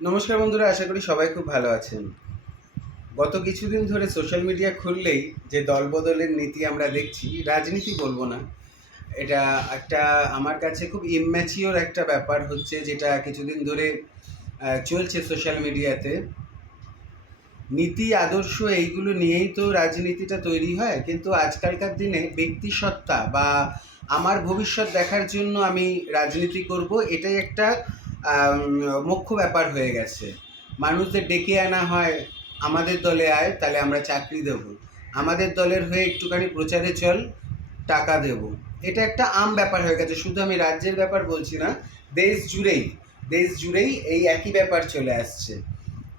নমস্কার বন্ধুরা, আশা করি সবাই খুব ভালো আছেন। গত কিছুদিন ধরে সোশ্যাল মিডিয়া খুললেই যে দলবদলের নীতি আমরা দেখছি, রাজনীতি বলবো না, এটা একটা আমার কাছে খুব ইম্যাচিওর একটা ব্যাপার হচ্ছে, যেটা কিছুদিন ধরে চলছে সোশ্যাল মিডিয়াতে। নীতি আদর্শ এইগুলো নিয়েই তো রাজনীতিটা তৈরি হয়, কিন্তু আজকালকার দিনে ব্যক্তিসত্তা বা আমার ভবিষ্যৎ দেখার জন্য আমি রাজনীতি করব, এটাই একটা আম, মুখ্য ব্যাপার হয়ে গেছে। মানুষদের ডেকে আনা হয়, আমাদের দলে আয়, তাহলে আমরা চাকরি দেব, আমাদের দলের হয়ে একটুখানি প্রচারে চল, টাকা দেব। এটা একটা আম ব্যাপার হয়ে গেছে। শুধু আমি রাজ্যের ব্যাপার বলছি না, দেশ জুড়েই দেশ জুড়েই এই একই ব্যাপার চলে আসছে।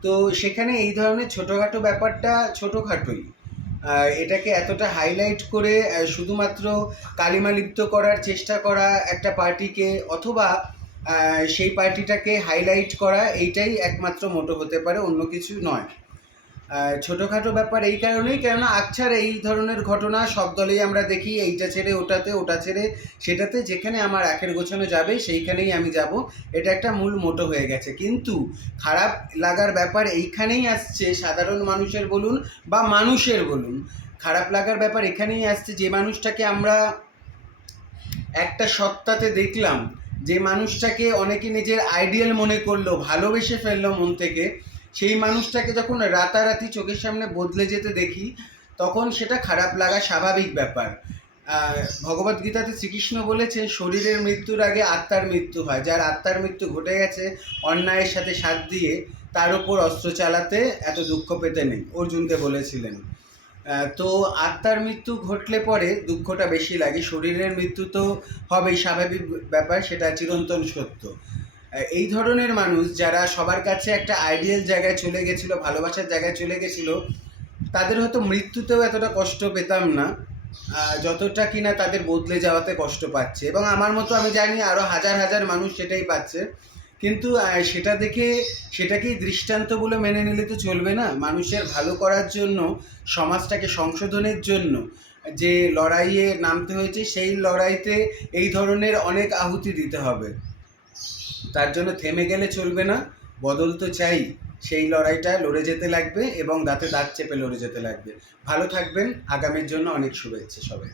তো সেখানে এই ধরনের ছোটোখাটো ব্যাপারটা ছোটোখাটোই, এটাকে এতটা হাইলাইট করে শুধুমাত্র কালিমালিপ্ত করার চেষ্টা করা একটা পার্টিকে, অথবা সেই পার্টিটাকে হাইলাইট করা, এইটাই একমাত্র মোটো হতে পারে, অন্য কিছু নয়। ছোটোখাটো ব্যাপার এই কারণেই, কেননা আকছার এই ধরনের ঘটনা সব দলেই আমরা দেখি, এইটা ছেড়ে ওটাতে, ওটা ছেড়ে সেটাতে, যেখানে আমার আখের গোছানো যাবে সেইখানেই আমি যাব, এটা একটা মূল মোটো হয়ে গেছে। কিন্তু খারাপ লাগার ব্যাপার এইখানেই আসছে, সাধারণ মানুষের বলুন বা মানুষের বলুন, খারাপ লাগার ব্যাপার এখানেই আসছে, যে মানুষটাকে আমরা একটা সত্তাতে দেখলাম, যে মানুষটাকে অনেকে নিজের আইডিয়াল মনে করলো, ভালোবেসে ফেললো মন থেকে, সেই মানুষটাকে যখন রাতারাতি চোখের সামনে বদলে যেতে দেখি, তখন সেটা খারাপ লাগা স্বাভাবিক ব্যাপার। ভগবদ্গীতাতে শ্রীকৃষ্ণ বলেছেন, শরীরের মৃত্যুর আগে আত্মার মৃত্যু হয়। যার আত্মার মৃত্যু ঘটে গেছে অন্যায়ের সাথে সাথ দিয়ে, তার ওপর অস্ত্র চালাতে এত দুঃখ পেতে নেই, অর্জুনকে বলেছিলেন। তো আত্মার মৃত্যু ঘটলে পরে দুঃখটা বেশি লাগে, শরীরের মৃত্যু তো হবেই, স্বাভাবিক ব্যাপার, সেটা চিরন্তন সত্য। এই ধরনের মানুষ যারা সবার কাছে একটা আইডিয়াল জায়গায় চলে গেছিলো, ভালোবাসার জায়গায় চলে গেছিলো, তাদের হয়তো মৃত্যুতেও এতটা কষ্ট পেতাম না যতটা কিনা তাদের বদলে যাওয়াতে কষ্ট পাচ্ছে। এবং আমার মতো আমি জানি আরও হাজার হাজার মানুষ সেটাই পাচ্ছে। কিন্তু সেটা দেখে সেটাকেই দৃষ্টান্ত বলে মেনে নিলে তো চলবে না। মানুষের ভালো করার জন্য, সমাজটাকে সংশোধনের জন্য যে লড়াইয়ে নামতে হয়েছে, সেই লড়াইতে এই ধরনের অনেক আহুতি দিতে হবে। তার জন্য থেমে গেলে চলবে না, বদল তো চাই। সেই লড়াইটা লড়ে যেতে লাগবে এবং দাঁতে দাঁত চেপে লড়ে যেতে লাগবে। ভালো থাকবেন, আগামীর জন্য অনেক শুভেচ্ছা সবাই।